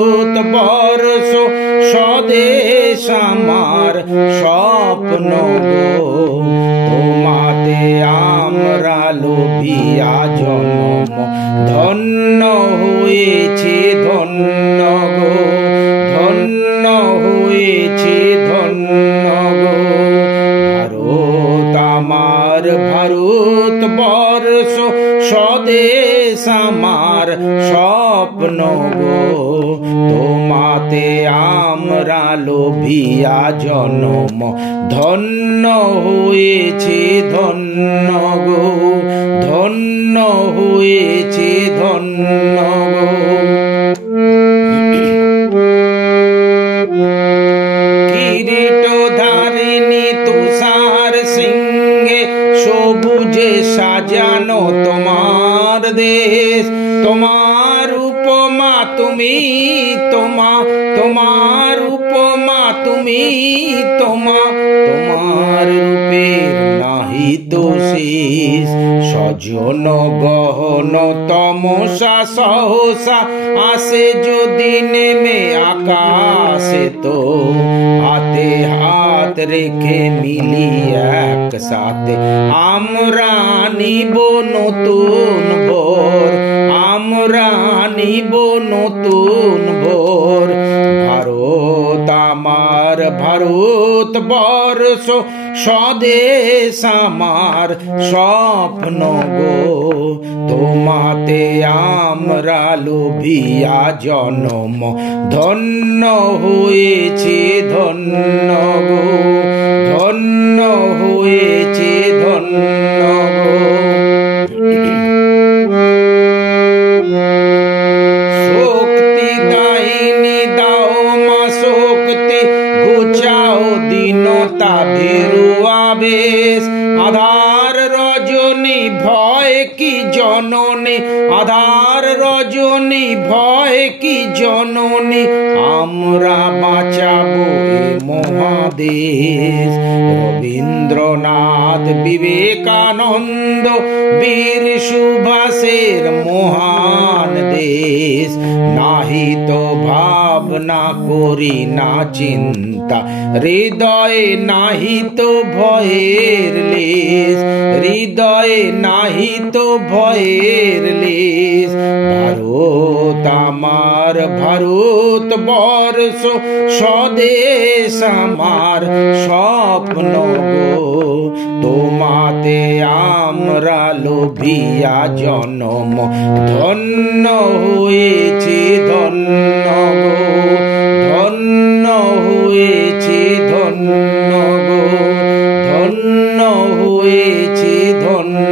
ভারতবর্ষ স্বদেশ আমার স্বপ্ন গো, তোমাতে আমরা লোভিয়া জন্ম ধন্য হয়েছে ধন্য গো, ধন্য হয়েছে ধন্য গো। ভারত আমার ভারতবর্ষ স্বদেশ আমার স্বপ্ন গো, তোমাতে আমরা লোভিয়া জন্ম ধন্য হয়েছে ধন্য গো, ধন্য হয়েছে ধন্য গো। কিরীটধারিণী তুষার সিংহে সবুজে সাজানো তোমার দেশ, তোমার উপমা তুমি তোমার উপমা তুমি তোমার রূপের নাহি তো শেষ। সজন গহন তমসা সহসা আসে যদি নেমে আকাশে, তো হাতে হাত রেখে মিলি একসাথে আমরা নিব নতুন ভোর, আমরা নিব নতুন ভোর। ভারত আমার ভারতবর্ষ স্বদেশ আমার স্বপ্ন গো, তোমাতে আমরা লোভিয়া জন্ম ধন্য হয়েছে ধন্য গো, ধন্য হয়েছে ধন্য গো। শক্তি দায়িনী দাও মা শক্তি, ঘুচাও দীনতা ভীরু আবেশ। আধার রজনী ভয় কি জননী, আধার রজনী ভয় কি জননী, আমরা বাঁচাবো এ মহাদেশ। রবীন্দ্রনাথ বিবেকানন্দ বীর সুভাষের মহান দেশ, নাহি তো ভাবনা করি না চিন্তা, হৃদয়ে নাহি তো ভয়ের লেশ, হৃদয়ে নাহি তো ভয়ের লেশ। ভারত আমার ভারতবর্ষ স্বদেশ আমার স্বপ্ন গো, তোমাতে আমরা লোভিয়া জন্ম ধন্য হয়েছে ধন্য গো, ধন্য হয়েছে ধন্য গো, ধন্য হয়েছে ধন্য।